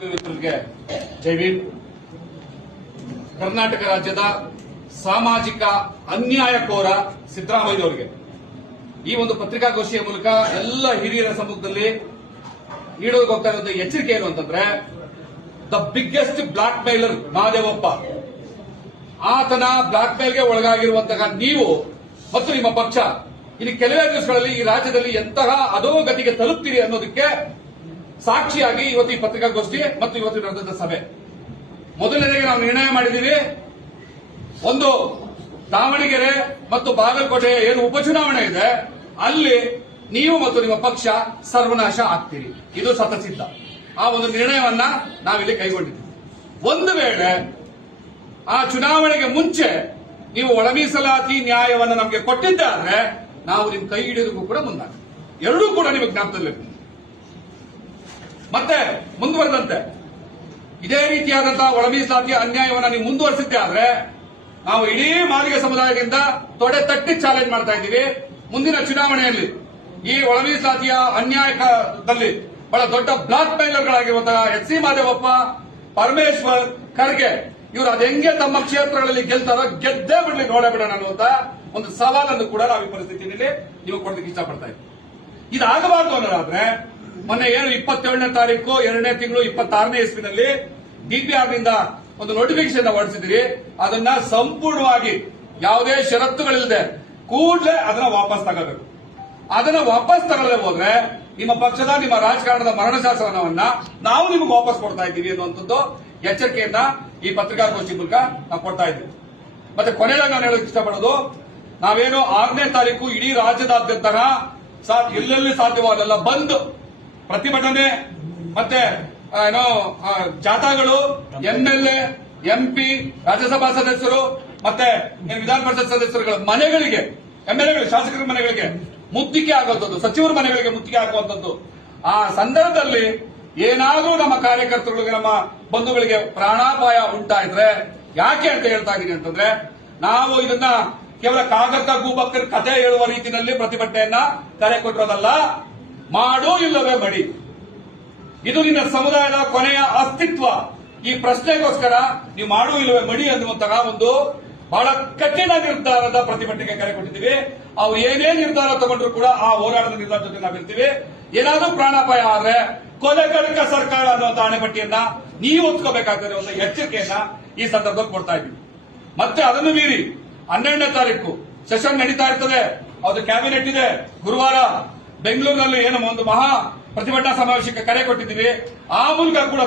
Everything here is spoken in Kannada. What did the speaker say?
ಜೈ ಭೀಮ್. ಕರ್ನಾಟಕ ರಾಜ್ಯದ ಸಾಮಾಜಿಕ ಅನ್ಯಾಯಕೋರ ಸಿದ್ದರಾಮಯ್ಯನವರಿಗೆ ಈ ಒಂದು ಪತ್ರಿಕಾಗೋಷ್ಠಿಯ ಮೂಲಕ ಎಲ್ಲ ಹಿರಿಯರ ಸಮ್ಮುಖದಲ್ಲಿ ನೀಡೋಕೆ ಹೋಗ್ತಾ ಇರೋದು ಎಚ್ಚರಿಕೆ ಏನು ಅಂತಂದ್ರೆ, the biggest blackmailer Mahadevappa, ಆತನ ಬ್ಲಾಕ್ ಮೇಲ್ಗೆ ಒಳಗಾಗಿರುವಂತಹ ನೀವು ಮತ್ತು ನಿಮ್ಮ ಪಕ್ಷ ಇನ್ನು ಕೆಲವೇ ದಿವಸಗಳಲ್ಲಿ ಈ ರಾಜ್ಯದಲ್ಲಿ ಎಂತಹ ಅಧೋಗತಿಗೆ ತಲುಪ್ತೀರಿ ಅನ್ನೋದಕ್ಕೆ ಸಾಕ್ಷಿಯಾಗಿ ಇವತ್ತು ಈ ಪತ್ರಿಕಾಗೋಷ್ಠಿ ಮತ್ತು ಇವತ್ತು ನಡೆದ ಸಭೆ. ಮೊದಲನೇದಾಗಿ ನಾವು ನಿರ್ಣಯ ಮಾಡಿದ್ದೀವಿ, ಒಂದು ದಾವಣಗೆರೆ ಮತ್ತು ಬಾಗಲಕೋಟೆ ಏನು ಉಪಚುನಾವಣೆ ಇದೆ ಅಲ್ಲಿ ನೀವು ಮತ್ತು ನಿಮ್ಮ ಪಕ್ಷ ಸರ್ವನಾಶ ಆಗ್ತೀರಿ, ಇದು ಸತಸಿದ್ಧ. ಆ ಒಂದು ನಿರ್ಣಯವನ್ನ ನಾವಿಲ್ಲಿ ಕೈಗೊಂಡಿದ್ದೀವಿ. ಒಂದು ವೇಳೆ ಆ ಚುನಾವಣೆಗೆ ಮುಂಚೆ ನೀವು ಒಳ ಮೀಸಲಾತಿ ನ್ಯಾಯವನ್ನು ನಮಗೆ ಕೊಟ್ಟಿದ್ದಾದ್ರೆ ನಾವು ನಿಮ್ ಕೈ ಹಿಡಿಯೋದಕ್ಕೂ ಕೂಡ ಮುಂದಾಗ್ತೀವಿ. ಎರಡೂ ಕೂಡ ನಿಮಗೆ ಜ್ಞಾಪಕದಲ್ಲಿರುತ್ತೆ. ಮತ್ತೆ ಮುಂದುವರೆದಂತೆ ಇದೇ ರೀತಿಯಾದಂತಹ ಒಳ ಮೀಸಲಾತಿಯ ಅನ್ಯಾಯವನ್ನು ನೀವು ಮುಂದುವರಿಸಿದ್ದೆ ಆದ್ರೆ ನಾವು ಇಡೀ ಮಾದಿಗ ಸಮುದಾಯದಿಂದ ತೊಡೆ ತಟ್ಟಿ ಚಾಲೆಂಜ್ ಮಾಡ್ತಾ ಇದ್ದೀವಿ. ಮುಂದಿನ ಚುನಾವಣೆಯಲ್ಲಿ ಈ ಒಳ ಮೀಸಲಾತಿಯ ಅನ್ಯಾಯದಲ್ಲಿ ಬಹಳ ದೊಡ್ಡ ಬ್ಲಾಕ್ ಮೇಲರ್ಗಳಾಗಿರುವಂತಹ ಎಚ್.ಸಿ. ಮಹದೇವಪ್ಪ, ಪರಮೇಶ್ವರ್, ಖರ್ಗೆ ಇವರು ಅದು ಹೆಂಗೆ ತಮ್ಮ ಕ್ಷೇತ್ರಗಳಲ್ಲಿ ಗೆಲ್ತಾರೋ ಗೆದ್ದೇ ಬಿಡ್ಲಿ ನೋಡೇ ಬಿಡೋಣ ಅನ್ನುವಂತ ಒಂದು ಸವಾಲನ್ನು ಕೂಡ ನಾವು ಈ ಪರಿಸ್ಥಿತಿಯಲ್ಲಿ ನೀವು ಕೊಡೋದಕ್ಕೆ ಇಷ್ಟಪಡ್ತಾ ಇದ್ದೀವಿ. ಇದಾಗಬಾರದು ಅನ್ನೋದಾದ್ರೆ ಮೊನ್ನೆ ಏನು 27ನೇ ತಾರೀಕು 2ನೇ ತಿಂಗಳು 26ನೇ ಇಸ್ವಿನಲ್ಲಿ ಡಿಪಿಆರ್ ನಿಂದ ಒಂದು ನೋಟಿಫಿಕೇಶನ್ ಹೊರಡಿಸಿದಿರಿ, ಅದನ್ನ ಸಂಪೂರ್ಣವಾಗಿ ಯಾವುದೇ ಷರತ್ತುಗಳಿಲ್ಲದೆ ಕೂಡಲೇ ಅದನ್ನ ವಾಪಸ್ ತಗೋಬೇಕು. ಅದನ್ನ ವಾಪಸ್ ತಗೊಳ್ಳದೆ ಹೋದ್ರೆ ನಿಮ್ಮ ಪಕ್ಷದ ನಿಮ್ಮ ರಾಜಕಾರಣದ ಮರಣ ಶಾಸನವನ್ನ ನಾವು ನಿಮಗೆ ವಾಪಸ್ ಕೊಡ್ತಾ ಇದ್ದೀವಿ ಅನ್ನುವಂಥದ್ದು ಎಚ್ಚರಿಕೆಯನ್ನ ಈ ಪತ್ರಿಕಾಗೋಷ್ಠಿ ಮೂಲಕ ನಾವು ಕೊಡ್ತಾ ಇದ್ದೀವಿ. ಮತ್ತೆ ಕೊನೆಯಲ್ಲಿ ನಾನು ಹೇಳೋಕೆ ಇಷ್ಟಪಡೋದು, ನಾವೇನು 6ನೇ ತಾರೀಕು ಇಡೀ ರಾಜ್ಯದಾದ್ಯಂತ ಎಲ್ಲೆಲ್ಲಿ ಸಾಧ್ಯವಾಗಲ್ಲ ಬಂದ್ ಪ್ರತಿಭಟನೆ ಮತ್ತೆ ಏನೋ ಜಾಥಾಗಳು, ಎಂಎಲ್ಎ, ಎಂಪಿ, ರಾಜ್ಯಸಭಾ ಸದಸ್ಯರು ಮತ್ತೆ ವಿಧಾನ ಪರಿಷತ್ ಸದಸ್ಯರುಗಳ ಮನೆಗಳಿಗೆ, ಎಂಎಲ್ಎಗಳು, ಶಾಸಕರ ಮನೆಗಳಿಗೆ ಮುತ್ತಿಗೆ ಆಗುವಂಥದ್ದು, ಸಚಿವರ ಮನೆಗಳಿಗೆ ಮುತ್ತಿಗೆ ಹಾಕುವಂಥದ್ದು. ಆ ಸಂದರ್ಭದಲ್ಲಿ ಏನಾದರೂ ನಮ್ಮ ಕಾರ್ಯಕರ್ತರುಗಳಿಗೆ, ನಮ್ಮ ಬಂಧುಗಳಿಗೆ ಪ್ರಾಣಾಪಾಯ ಉಂಟಾಯಿದ್ರೆ ಯಾಕೆ ಅಂತ ಹೇಳ್ತಾ ಇದ್ದೀನಿ ಅಂತಂದ್ರೆ, ನಾವು ಇದನ್ನ ಕೇವಲ ಕಾಗದ ಗೂಬಕ್ಕರ್ ಕಥೆ ಹೇಳುವ ರೀತಿಯಲ್ಲಿ ಪ್ರತಿಭಟನೆಯನ್ನ ಕರೆ ಕೊಟ್ಟಿರೋದಲ್ಲ. ಮಾಡು ಇಲ್ಲವೇ ಮಡಿ, ಇದು ನಿನ್ನ ಸಮುದಾಯದ ಕೊನೆಯ ಅಸ್ತಿತ್ವ. ಈ ಪ್ರಶ್ನೆಗೋಸ್ಕರ ನೀವು ಮಾಡು ಇಲ್ಲವೇ ಮಡಿ ಅನ್ನುವಂತಹ ಒಂದು ಬಹಳ ಕಠಿಣ ನಿರ್ಧಾರದ ಪ್ರತಿಭಟನೆಗೆ ಕರೆ ಕೊಟ್ಟಿದ್ದೀವಿ. ಅವ್ರು ಏನೇ ನಿರ್ಧಾರ ತಗೊಂಡ್ರು ಕೂಡ ಆ ಹೋರಾಟದ ನಿರ್ಧಾರ ಜೊತೆ ನಾವಿರ್ತೀವಿ. ಏನಾದ್ರೂ ಪ್ರಾಣಾಪಾಯ ಆದ್ರೆ ಕೊಲೆಗಡಕ ಸರ್ಕಾರ ಅನ್ನುವಂತಹ ಅಣೆಪಟ್ಟಿಯನ್ನ ನೀವು ಒತ್ಕೋಬೇಕಾಗ್ತದೆ ಒಂದು ಎಚ್ಚರಿಕೆಯನ್ನ ಈ ಸಂದರ್ಭದಲ್ಲಿ ಕೊಡ್ತಾ ಇದ್ದೀವಿ. ಮತ್ತೆ ಅದನ್ನು ಮೀರಿ 12ನೇ ತಾರೀಕು ಸೆಷನ್ ನಡೀತಾ ಇರ್ತದೆ, ಅದು ಕ್ಯಾಬಿನೆಟ್ ಇದೆ. ಗುರುವಾರ ಬೆಂಗಳೂರಿನಲ್ಲಿ ಏನು ಒಂದು ಮಹಾ ಪ್ರತಿಭಟನಾ ಸಮಾವೇಶಕ್ಕೆ ಕರೆ ಕೊಟ್ಟಿದ್ದೀವಿ. ಆ ಮೂಲಕ ಕೂಡ